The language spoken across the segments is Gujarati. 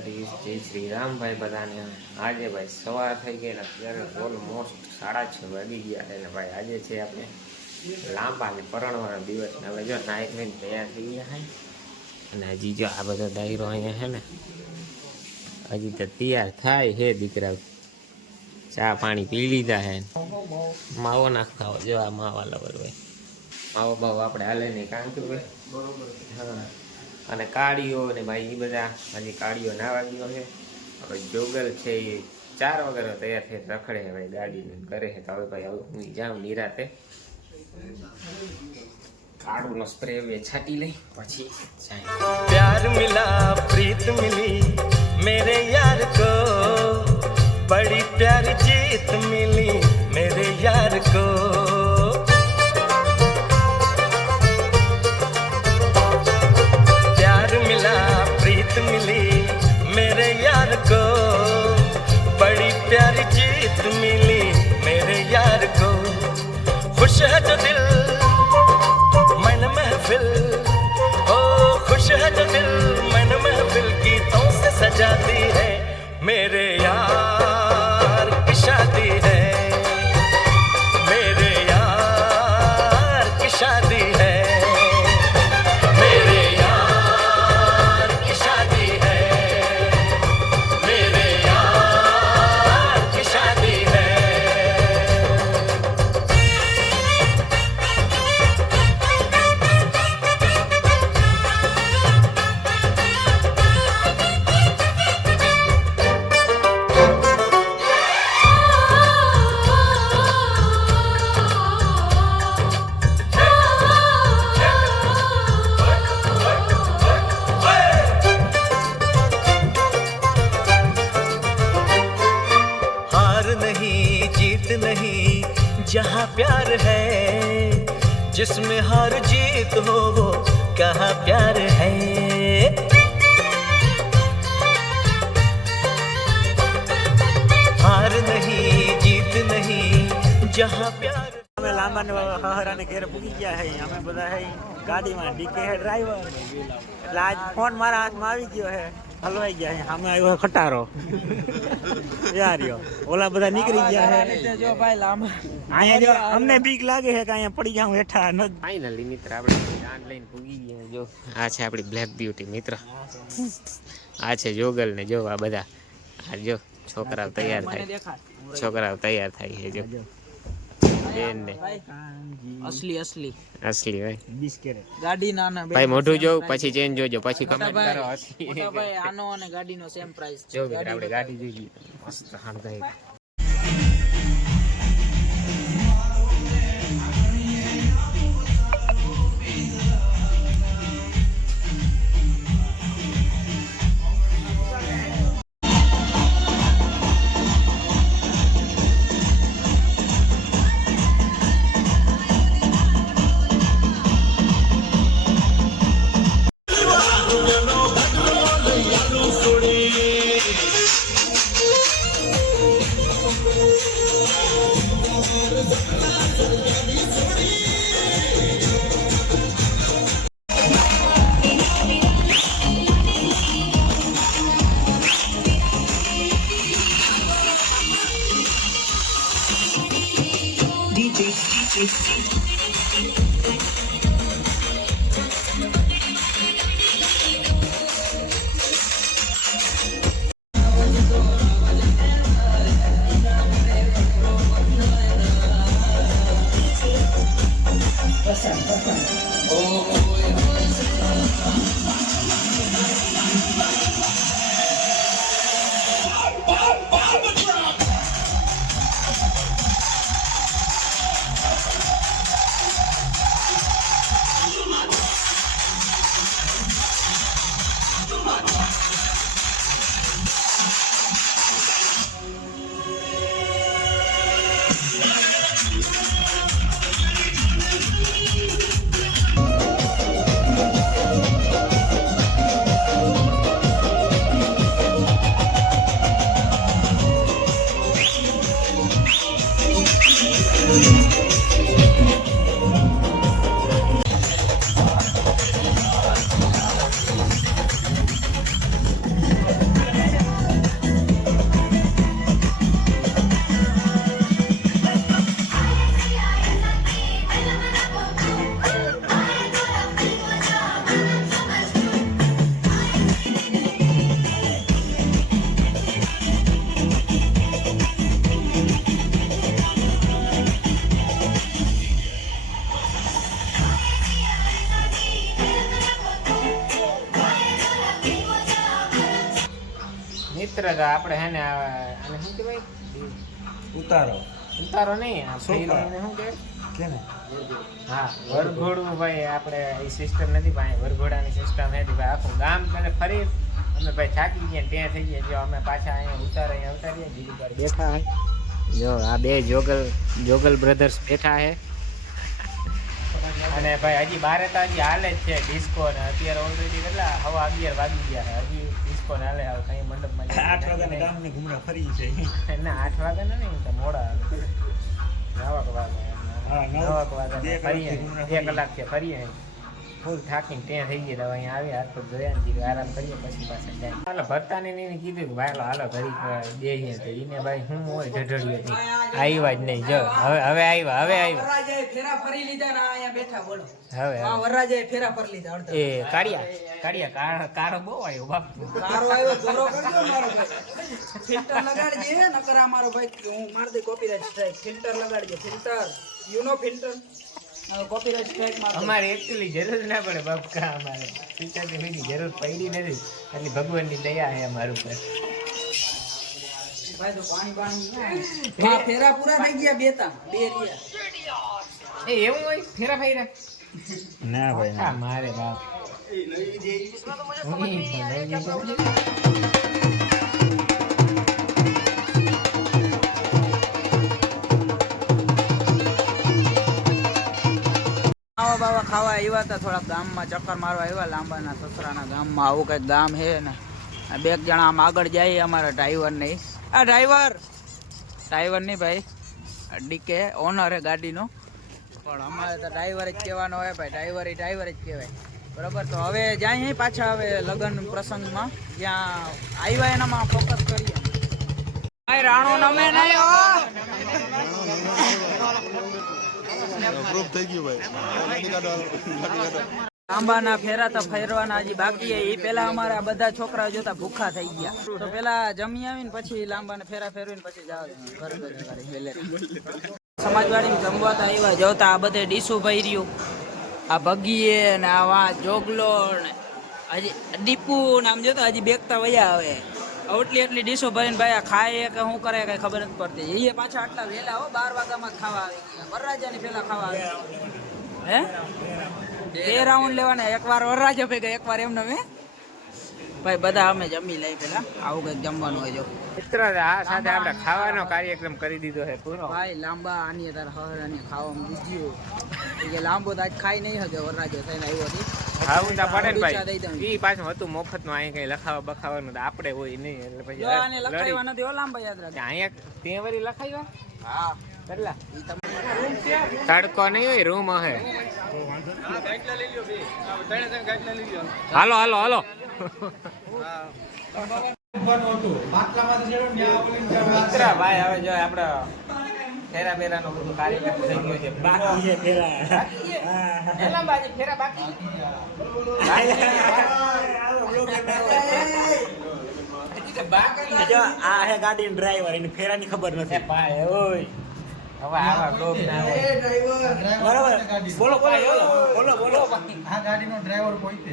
દ્વારકાધીશ જય શ્રી રામભાઈ બધાને. આજે ભાઈ સવાર થઈ ગઈ અત્યારે ઓલમોસ્ટ સાડા છ વાગી ગયા એટલે ભાઈ. આજે છે આપણે લાંબા ને પરણવાનો દિવસ ને હવે જો નાઈ ધોઈને તૈયાર થઈ ગયા હે અને હજી જો આ બધો દાયરો અહીંયા છે ને, હજી તો તૈયાર થાય હે દીકરા ચા પાણી પી લીધા હે માવો નાખતા હોય જો આ માવા લવર ભાઈ માવો બાવો આપણે હાલે નહીં કારણ કે હા. અને કાળીઓ ને ભાઈ એ બધા હજી કાળીઓ ના વાગ્યો છે. હવે જોગલ છે એ ચાર વગર તૈયાર થઈ રખડે છે ભાઈ ગાડીને કરે છે. તો હવે ભાઈ, હવે હું જાઉં નિરાતે. કાળુનો સ્પ્રે વે છાટી લઈ, પછી પ્યાર મિલા, પ્રીત મિલી, મેરે યાર કો. બડી પ્યાર જીત મિલી, મેરે યાર કો. અમે લાંબા હહરાને ઘેર પૂગી ગયા હે. અમે બધા હે ગાડીમાં ડીકે હે ડ્રાઈવર એટલે આજ ફોન મારા હાથમાં આવી ગયો હે. હલવાઈ ગયા હે. અમે આવ્યો ખટારો. યાર્યો ઓલા બધા નીકળી ગયા હે. જો ભાઈ લાંબા. અહીંયા જો અમને બીક લાગે હે કે અહીંયા પડી જાઉં હેઠા ન ફાઇનલી મિત્ર આપણે જાન લઈને પૂગી ગયા જો આ છે આપણી બ્લેક બ્યુટી મિત્ર. આ છે જોગલ ને જો આ બધા. આ જો છોકરાઓ તૈયાર થાય. છોકરાઓ તૈયાર થાય છે જો. બેન ને. અસલી અસલી. અસલી ભાઈ. બિસ્કેટ. ગાડી ના ના ભાઈ મોઢું જોઉં પછી ચેન જોજો પછી કમેન્ટ કરો અસલી. ભાઈ આનો અને ગાડીનો સેમ પ્રાઇસ જો આપણે ગાડી જોઈ મસ્ત હણગાઈ આપણે હે ને આને શું કહેવાય? ઉતારો. ઉતારો નહીં આ. ફેરીને શું કહેવાય? કેને? હા વરઘોડું ભાઈ આપણે એ સિસ્ટમ નથી ભાઈ વરઘોડાની સિસ્ટમ નથી ભાઈ આખું ગામ તને ફરી અમે ભાઈ થાકી ગયા ને ત્યાં થઈ ગયા જો અમે પાછા અહીંયા ઉતારે અહીંયા ઉતારીએ બીજી પર બેઠા હે જો આ બે જોગલ જોગલ બ્રધર્સ બેઠા હે. અને ભાઈ હજી બારે તો હજી હાલે જ છે ડિસ્કો ને અત્યારે ઓલરેડી કેટલા હવા અગિયાર વાગી ગયા છે હજી ડિસ્કો ને હાલે હવે કઈ મંડપમાં માં આઠ વાગ્યાના ગામને ઘૂમરા ફરી છે. ના આઠ વાગે ને નહીં તો મોડા આવે. નવાક વાગે નવ- વાગે ફરીએ. બે કલાક છે ફરીએ. ફૂલ થાકીને ત્યાં થઈ ગયા તો અહીંયા આવી હાથ પર ધોયા ને કીધું આરામ કરીએ પછી પાછા જાય. હાલો ભરતાને ને એને કીધું કે ભાઈ હાલો ઘડી બેહીએ તો એને ભાઈ હું હોય ઢઢડ્યો હતી આવ્યા જ નહીં જો હવે હવે આવ્યા હવે આવ્યા ફેરા ફરી લીધા ને અહીંયા બેઠા બોલો. હવે વરરાજાએ ફેરા ફરી લીધા અડધા. એ કાળિયા કાળિયા કાળો કાળો બહુ આવ્યો બાપુ. કારો આવ્યો દોરો કરજો મારો ભાઈ. ફિલ્ટર લગાડજે નકર મારો ભાઈ હું માર દે strike filter લગાડજે filter. You know filter? Copyright strike અમારે એકચ્યુઅલી જરૂર ના પડે બાપકા અમારે. ટીચરની બીજી જરૂર પડી નથી. એટલે ભગવાનની દયા છે અમારું પર ભાઈ તો પાણી પાણી આ ફેરા પૂરા થઈ ગયા બે તા બે રહ્યા. એ એવું હોય? ફેરા ફેરા? ના ભાઈ ના. મારે બાપ. ખાવા આવ્યા હતા થોડા ગામમાં ચક્કર મારવા આવ્યા લાંબાના સસરાના ગામમાં આવું કંઈક ગામ છે ને. બે જણા આમ આગળ જાય અમારા ડ્રાઈવર નહીં આ ડ્રાઈવર ડ્રાઈવર નહીં ભાઈ ડીકે ઓનર હે ગાડીનો. પણ અમારે તો ડ્રાઈવર જ કહેવાનો હોય ભાઈ ડ્રાઈવર એ ડ્રાઈવર જ કહેવાય. બરાબર, તો હવે જાય પાછા હવે લગ્ન પ્રસંગમાં. જ્યાં આવ્યા એનામાં ફોકસ કરીએ. ભાઈ, રાણો નમે નહીં પ્રૂફ થઈ ગયું ભાઈ કાઢો ગાડી ફેરા તો ફેરવાના હજી બાકી એ પેલા અમારા બધા છોકરા જોતા ભૂખા થઈ ગયા. તો પેલા જમી આવીને પછી લાંબાને ફેરા ફેરવીને પછી જાવ. સમાજવાડી જમવા તો આવ્યા જોતા આ બધે ડીશું ભર્યું. આ ભગીએ ને આ વા જોગલો ને હજી દીપુ ને આમ જોતા હજી બેગતા વયા આવે આટલી એટલી ડીશો ભરીને ભાઈ ખાય કે શું કરે કઈ ખબર નથી પડતી. એ પાછા આટલા વહેલા હો બાર વાગ્યામાં ખાવા આવી ગયા. વરરાજાની પહેલા ખાવા આવી હે? બે રાઉન્ડ લેવાના. એકવાર વરરાજો ભેગા એકવાર એમને મેં. ભાઈ બધા અમે જમી લઈ પેલા આવું કંઈક જમવાનું હોય જો. મિત્ર આ સાથે આપણે ખાવાનો કાર્યક્રમ કરી દીધો છે પૂરો. ભાઈ લાંબા આની તાર હર અને ખાવામાં બીજ્યું કે લાંબો તો આજ ખાઈ નહીં હકે વરરાજો થઈને આવ્યો હતી ખાવું તો પડે ને. ભાઈ. ઈ પાછું હતું મફતનું અહીં કઈ લખાવા બખાવાનું તો આપણે હોય નહીં. એટલે પછી આને લખાવ્યા નથી ઓલા લાંબા યાદ રાખજો. અહીંયા ત્યાં વરી લખાવ્યા હા. કેટલા? તડકો નહીં હોય રૂમ હે હાલો હાલો હાલો. મિત્ર ભાઈ હવે જો આપણે ફેરા બેરા નો બધું કાર્યક્રમ થઈ ગયો છે. બાકી છે ફેરા. એલા બાજી ફેરા બાકી? બાકી આ હે ગાડીનો ડ્રાઈવર એને ફેરાની ખબર નથી. ભાઈ ઓય. હવે આવા ગોપ ના હોય. બરાબર. બોલો બોલો બોલો બોલો આ ગાડીનો ડ્રાઈવર પોતે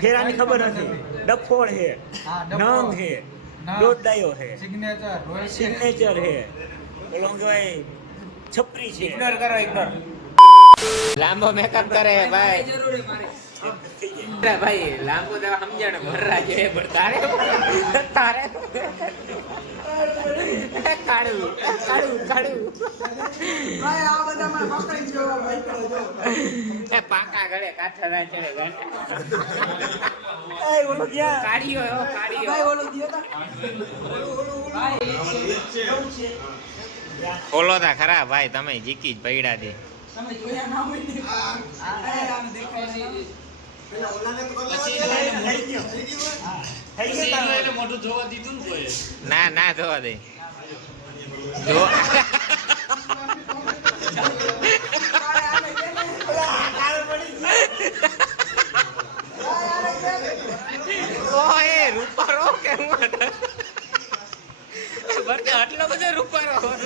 ફેરાની ખબર નથી. ડફોળ હે. હા, ડફોળ. નંગ હે. દોડાયો હે. સિગ્નેચર સિગ્નેચર હે. બોલો છપરી છે. ઇગ્નોર કરો ઇગ્નોર લાંબો મેકઅપ કરે ભાઈ. જરૂરી મારે. ભાઈ લાંબો તો સમજણ ભરરા છે પણ તારે તારે કાઢું કાઢું કાઢું ભાઈ આ બધા મને પકડી જો ભાઈ એ પાકા ગળે કાઠા ના ચડે એ કાઢ્યો ભાઈ ઓલું ભાઈ ખોલો તા ખરા ભાઈ તમે જીકી જ પૈડા દે. ના ના? જોવા દે. દેખાય છે થઈ આટલો બધો ના જોવા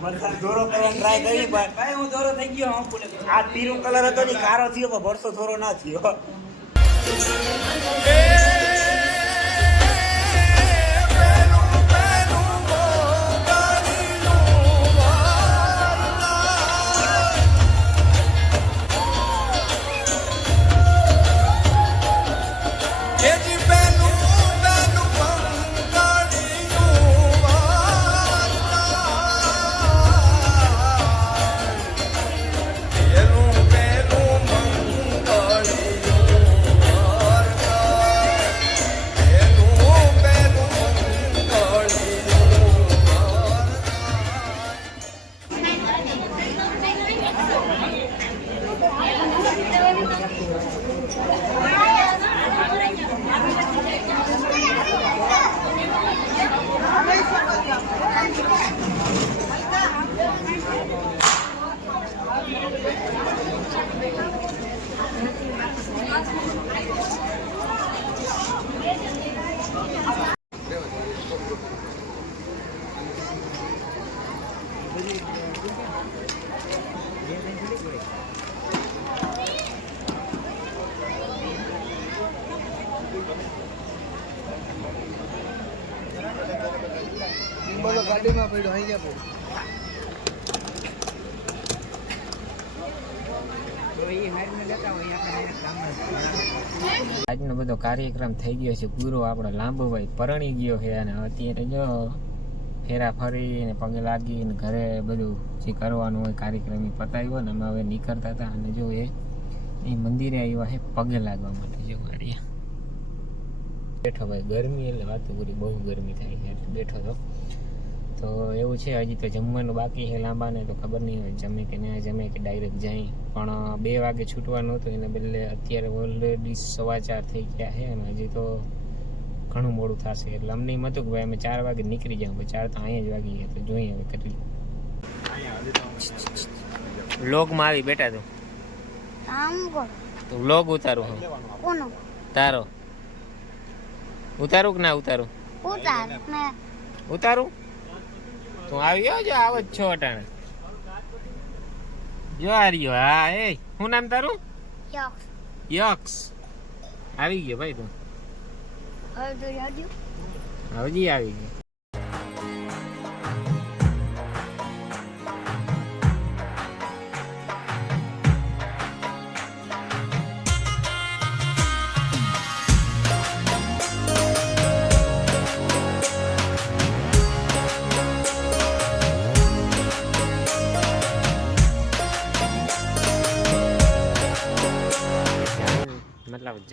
આ દોરો કરવાની ટ્રાય કરી પણ ભાઈ હું દોરો થઈ ગયો હું આ પીરો કલર હતો ને કારો થયો પણ ભરસો થોડો ના થયો. પડ્યો અહીં ગયા પડ્યો આજનો બધો કાર્યક્રમ થઈ ગયો છે પૂરો આપણો લાંબો ભાઈ પરણી ગયો છે અને અત્યારે જો ફેરા ફરીને પગે લાગીને ઘરે બધું જે કરવાનું હોય કાર્યક્રમ એ પતાવ્યો ને અમે હવે નીકળતા હતા અને જો એ એ મંદિરે આવ્યા છે પગે લાગવા માટે જો ગાડીયા બેઠો ભાઈ ગરમી એટલે વાતો પૂરી બહુ ગરમી થાય છે એટલે બેઠો તો. તો એવું છે હજી તો જમવાનું બાકી છે લાંબાને તો ખબર નહીં હોય જમે કે ના જમે કે ડાયરેક્ટ જાય. પણ બે વાગે છૂટવાનું હતું એના બદલે અત્યારે ઓલરેડી સવા ચાર થઈ ગયા છે અને હજી તો ઘણું મોડું થશે. એટલે અમને એમ હતું કે ભાઈ અમે ચાર વાગે નીકળી જાઉં પણ ચાર તો અહીંયા જ વાગી ગયા તો જોઈએ હવે કેટલી. લોગમાં આવી બેટા તું. તો વ્લોગ ઉતારું હું. તારો. ઉતારું કે ના ઉતારું? ઉતાર ઉતારું? તું આવી ગયો જો આવો છો અટાણે? જો આ રહ્યો હા એ. શું નામ તારું? યક્ષ. આવી ગયો ભાઈ તું. હવે આવી ગયો.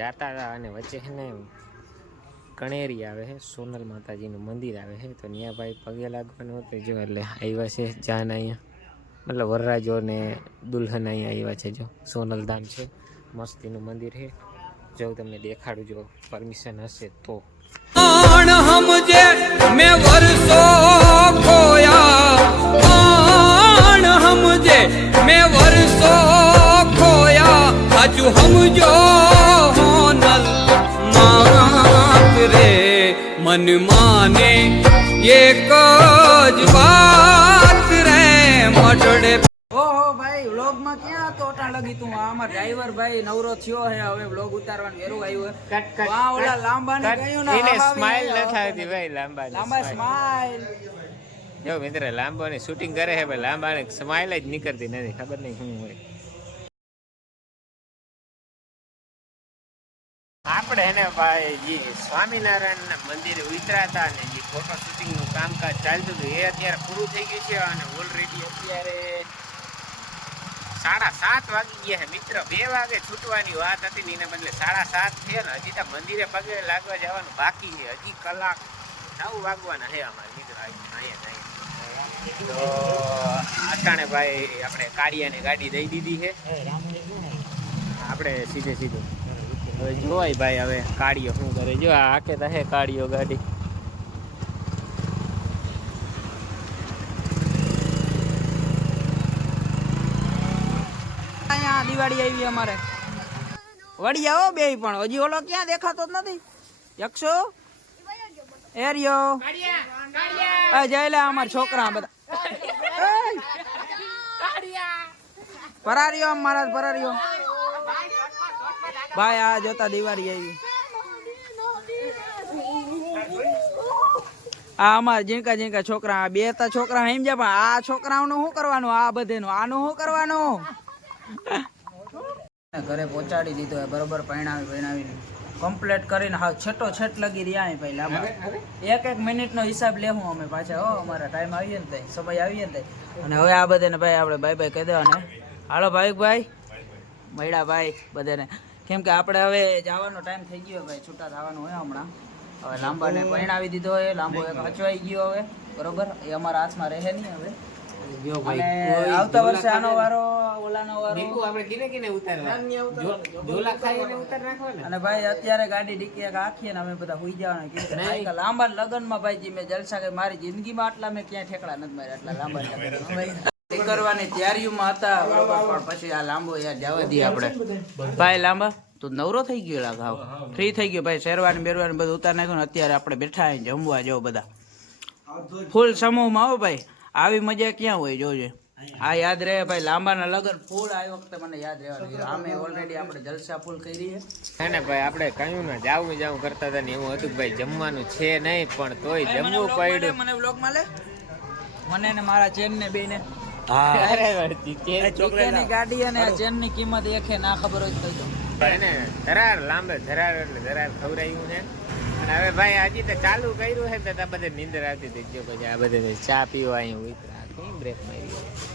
જતા હતા અને વચ્ચે છે ને કણેરી આવે છે સોનલ માતાજીનું મંદિર આવે છે તો ત્યાં ભાઈ પગે લાગવાનું હતું જો એટલે આવ્યા છે, જાન અહીંયા મતલબ વરરાજો ને દુલ્હન અહીંયા આવ્યા છે જો સોનલ ધામ છે, મસ્તીનું મંદિર છે જો તમને દેખાડું, જો પરમિશન હશે તો. મેં વર્ષો ખોયા મેં વર્ષો ખોયા, હજુ હમ જો હનુમાને એક જ વાત રે મટડે ઓહો ભાઈ વ્લોગમાં ક્યાં હતો ઓટાણ લગી તું? આમાં ડ્રાઈવર ભાઈ નવરો થયો હે હવે વ્લોગ ઉતારવાનું વેરું આવ્યું કટ વા ઓલા લાંબા ને ગયું ને સ્માઈલ ન થાતી ભાઈ લાંબા લાંબા સ્માઈલ જો મિત્ર લાંબો ની શૂટિંગ કરે હે લાંબા ને સ્માઇલ જ નીકળતી નથી ખબર નહીં શું હોય. આપણે એને ભાઈ જે સ્વામિનારાયણના મંદિરે ઉતરાતા ને જે ફોટો શૂટિંગનું કામકાજ ચાલતું હતું એ અત્યારે પૂરું થઈ ગયું છે અને ઓલરેડી અત્યારે સાડા સાત વાગી ગયા છે. મિત્ર બે વાગે છૂટવાની વાત હતી ને એને બદલે સાડા સાત છે ને હજી તો મંદિરે પગે લાગવા જવાનું બાકી છે. હજી કલાક નવ વાગવાના છે અમારે મિત્ર તો અટાણે ભાઈ આપણે કાળિયાને ગાડી દઈ દીધી છે. આપણે સીધે સીધું. હવે જોવાય ભાઈ હવે કાઢીયો શું કરે. જો આ હાકે તહે કાઢીયો ગાડી. અહીંયા દિવાળી આવી અમારે. વળી આવો બે પણ. હજી ઓલો ક્યાં દેખાતો જ નથી. યક્ષો? એરિયો. જયલા અમારા છોકરા બધા. પરારિયો આમ મહારાજ પરારિયો ભાઈ આ જોતા દિવાળી આવી. આ અમાર જીંકા જીંકા છોકરા આ બે તા છોકરા સમજ્યા પણ આ છોકરાઓનું શું કરવાનું? આ બધેનું. આનું શું કરવાનું? ઘરે પહોંચાડી દીધો બરોબર પરિણામી પરણાવીને. કમ્પ્લીટ કરીને હા છેટો છેટ લગી રહ્યા હે પહેલા એક એક મિનિટનો હિસાબ લેવું અમે પાછા. હો અમારા ટાઈમ આવીએ ને ત્યાં સમય આવીએ ને ત્યાં અને હવે આ બધાને ભાઈ આપણે બાય બાય કહી દેવાને. હાલો ભાઈ ભાઈ. મળ્યા ભાઈ બધાને. કેમ કે આપણે હવે જવાનો ટાઈમ થઈ ગયો ભાઈ છૂટા થવાનું હોય હમણાં. હવે લાંબાને પરણાવી દીધો હોય લાંબો એક હચવાઈ ગયો હવે બરોબર? એ અમારા હાથમાં રહે નહીં હવે. અને આવતા વર્ષે આનો વારો ઓલાનો વારો. આપણે કિને કિને ઉતારવા. અને ભાઈ અત્યારે ગાડી ડીકી એક આખીએ ને અમે બધા હુઈ જવાના. કે લાંબા લગનમાં ભાઈ જી મેં જલસા કરી મારી જિંદગીમાં આટલા મેં ક્યાંય ઠેકડા નથી માર્યા આટલા લાંબા કરવાની તૈયારીઓમાં હતા બરોબર પણ પછી આ લાંબો યાર જવા દઈએ આપણે. ભાઈ લાંબા? તો નવરો થઈ ગયો લાગ હાવ ફ્રી થઈ ગયો ભાઈ શેરવાની બેરવાની બધું ઉતાર નાખ્યું અત્યારે આપણે બેઠા અહીં જમવા જાવ બધા. ફૂલ સમૂહમાં આવો ભાઈ આવી મજા ક્યાં હોય જોજે. આ યાદ રહે ભાઈ લાંબાના લગન ફૂલ આ વખતે મને યાદ રહેવાનું આમે ઓલરેડી આપણે જલસા ફૂલ કરી છે ને ભાઈ આપણે કહ્યું ને જાવું જાવું કરતા હતા ને એવું હતું કે ભાઈ જમવાનું છે નહીં પણ તોય જમવું પડ્યું. મને બ્લોગ મળે મને ને મારા ચેન ને બે ને અરે ગાડી અને ચેનની કિંમત એકે ના ખબર હોય તો એને ધરાર લાંબે ધરાર એટલે ધરાર ખવડાવ્યું છે. અને હવે ભાઈ હજી તો ચાલુ કર્યું છે તો બધે નીંદર આવતી હતી જો પછી આ બધે ચા પીવા અહીં ઉતરા કઈ બ્રેક મારી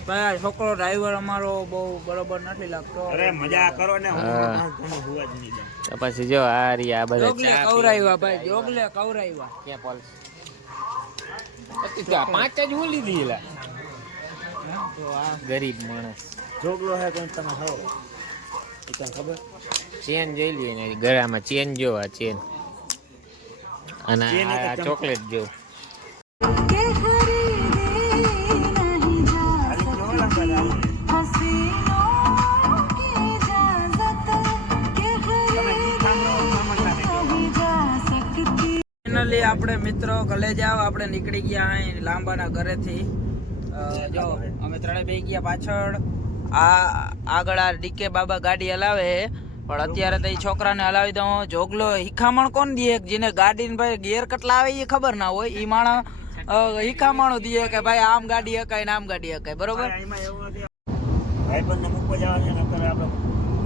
ભાઈ છોકરો ડ્રાઈવર અમારો બહુ બરોબર નથી લાગતો. અરે મજા કરો ને. તો પછી જો આ રહી આ બધા જોગલે કવરાવ્યા ભાઈ જોગલે કવરાવ્યા ક્યાં પોલ પાંચ જ હું લીધી એલા. તો આ ગરીબ માણસ. જોગલો હે કોઈ તમે હો. એ તને ખબર? ચેન જોઈ લઈએ ને ગળામાં ચેન જો આ ચેન. અને આ ચોકલેટ જો આપણે મિત્રો લાંબા જાવ આપણે મિત્રો કલેજાવ આપણે નીકળી ગયા અહીં લાંબાના ઘરેથી. જો અમે ત્રણે બે ગયા પાછળ. આ આગળ આ ડીકે બાબા ગાડી હલાવે પણ અત્યારે તો એ છોકરાને હલાવી દઉં. જોગલો હિખામણ કોણ દે જેને ગાડીને ભાઈ ગેર કેટલા આવે એ ખબર ના હોય. એ માણસ હિખામણો દે કે ભાઈ આમ ગાડી હકાય ને આમ ગાડી હકાય. બરોબર? ભાઈ, એમાં એવું નથી. ભાઈબંધને મૂકવા જવા છે નકર આપણે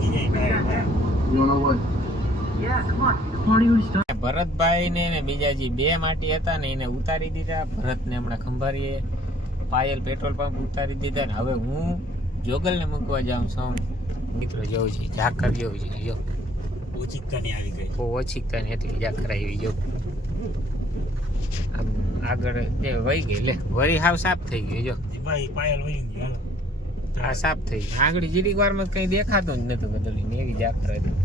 ઈ જાય ભાઈ. ભરતભાઈ ને ને બીજા જે બે માટી હતા ને એને ઉતારી દીધા. ભરત ને હમણાં ખંભારીએ પાયલ પેટ્રોલ પંપ ઉતારી દીધા ને હવે હું જોગલને મૂકવા જાઉં છું. મિત્રો જવું છે ઝાકર જેવું છે જો. ઓચિંતાની આવી ગઈ. બહુ ઓછી ને એટલી ઝાકર આવી જો આમ આગળ જે વહી ગઈ લે વળી હાવ સાફ થઈ ગયો જો. ભાઈ પાયલ વહી ગઈ હાલો. આ સાફ થઈ આગળ જીરીક વારમાં કઈ દેખાતું જ નતું બદલીને એવી ઝાકર હતી.